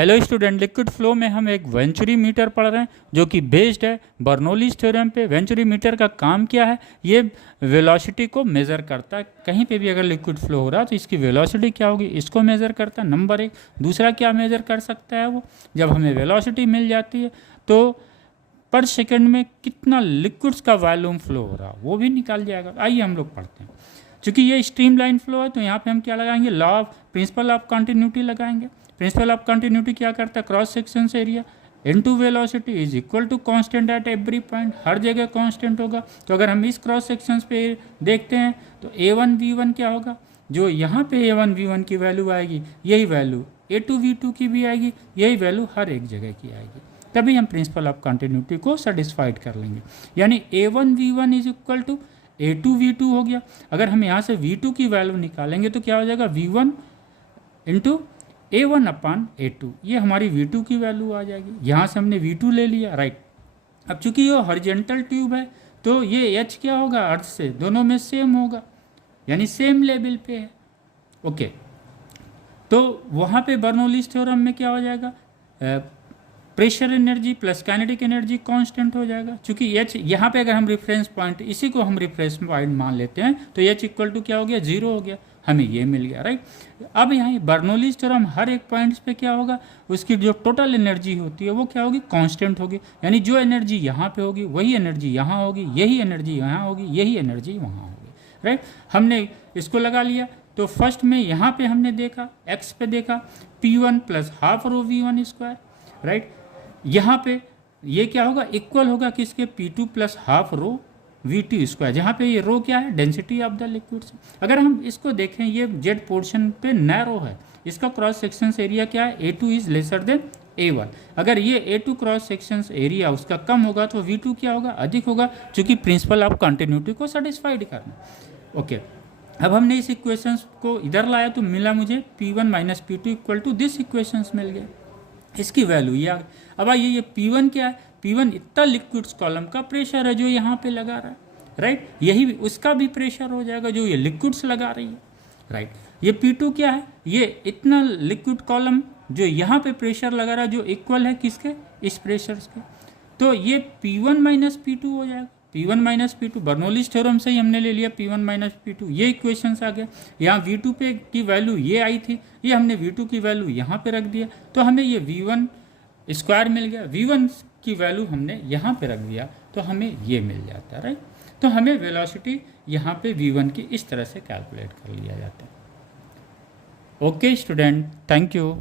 Hello student, liquid flow में हम एक वेंचुरी मीटर पढ़ रहे हैं जो कि बेस्ड है बर्नौलीज थ्योरम पे। वेंचुरी मीटर का काम क्या है? ये वेलोसिटी को मेज़र करता है। कहीं पे भी अगर लिक्विड फ्लो हो रहा है तो इसकी वेलोसिटी क्या होगी, इसको मेज़र करता है, नंबर एक। दूसरा क्या मेज़र कर सकता है वो, जब हमें वेलोसिटी मिल जाती है तो पर सेकेंड में कितना लिक्विड्स का वॉल्यूम फ्लो हो रहा वो भी निकाल जाएगा। आइए हम लोग पढ़ते हैं। चूँकि ये स्ट्रीम लाइन फ्लो है तो यहाँ पे हम क्या लगाएंगे, law of principle of continuity लगाएंगे। प्रिंसिपल ऑफ कंटिन्यूटी क्या करता है, cross section area into velocity is equal to constant at every point, हर जगह कांस्टेंट होगा। तो अगर हम इस क्रॉस सेक्शन पे देखते हैं तो A1 V1 क्या होगा, जो यहाँ पे A1 V1 की वैल्यू आएगी यही वैल्यू A2 V2 की भी आएगी, यही वैल्यू हर एक जगह की आएगी। तभी हम प्रिंसिपल ऑफ कंटिन्यूटी को सेटिस्फाइड कर लेंगे। यानी A1 V1 is equal to A2 V2 हो गया। अगर हम यहाँ से V2 की वैल्यू निकालेंगे तो क्या हो जाएगा, V1 इंटू A1 अपान A2, ये हमारी V2 की वैल्यू आ जाएगी। यहाँ से हमने V2 ले लिया, राइट। अब चूंकि ये हॉरिजॉन्टल ट्यूब है तो ये H क्या होगा, अर्थ से दोनों में सेम होगा, यानी सेम लेवल पे है। ओके, तो वहाँ पे बर्नौलीज थ्योरम में क्या हो जाएगा, pressure energy plus kinetic energy constant हो जाएगा। चूंकि H यहाँ पे अगर हम रेफरेंस पॉइंट, इसी को हम रेफरेंस पॉइंट मान लेते हैं तो H इक्वल टू क्या हो गया, 0 हो गया, हमें ये मिल गया, राइट। अब यहाँ बर्नौलीज थ्योरम हर एक पॉइंट्स पे क्या होगा, उसकी जो टोटल एनर्जी होती है वो क्या होगी, कांस्टेंट होगी। यानी जो एनर्जी यहाँ पे होगी वही एनर्जी यहाँ होगी, यही एनर्जी यहाँ होगी, यही एनर्जी वहाँ होगी, राइट। हमने इसको लगा लिया तो फर्स्ट में यहाँ पे हमने देखा, एक्स पे देखा P1 plus half rho V1 square, right. यहाँ पे ये क्या होगा, इक्वल होगा किसके, P2 plus half rho V2 square, जहाँ पे ये रो क्या है, डेंसिटी ऑफ द लिक्विड। अगर हम इसको देखें, ये जेड पोर्शन पे नैरो है, इसका क्रॉस सेक्शन एरिया क्या है, A2 is lesser than A1। अगर ये A2 क्रॉस सेक्शन एरिया उसका कम होगा तो V2 क्या होगा, अधिक होगा, चूंकि प्रिंसिपल ऑफ कंटिन्यूटी को सेटिस्फाइड करना। ओके, अब हमने इस इक्वेशन को इधर लाया तो मिला मुझे P1 minus P2 equal to this equation मिल गया, इसकी वैल्यू ये आ गई। अब आइए ये P1 क्या है, P1 इतना लिक्विड्स कॉलम का प्रेशर है जो यहाँ पे लगा रहा है, राइट। यही उसका भी प्रेशर हो जाएगा जो ये लिक्विड्स लगा रही है, राइट। ये P2 क्या है, ये इतना लिक्विड कॉलम जो यहाँ पे प्रेशर लगा रहा है जो इक्वल है किसके, इस प्रेशर के। तो ये P1 माइनस P2 हो जाएगा, P1 minus P2 Bernoulli's theorem से ही हमने ले लिया P1 माइनस P2, ये इक्वेशन आ गया। यहाँ V2 पे की वैल्यू ये आई थी, ये हमने V2 की वैल्यू यहाँ पे रख दिया तो हमें ये V1 स्क्वायर मिल गया। V1 की वैल्यू हमने यहाँ पे रख दिया तो हमें ये मिल जाता है, राइट। तो हमें वेलोसिटी यहाँ पे V1 की इस तरह से कैलकुलेट कर लिया जाता है। Okay student, thank you.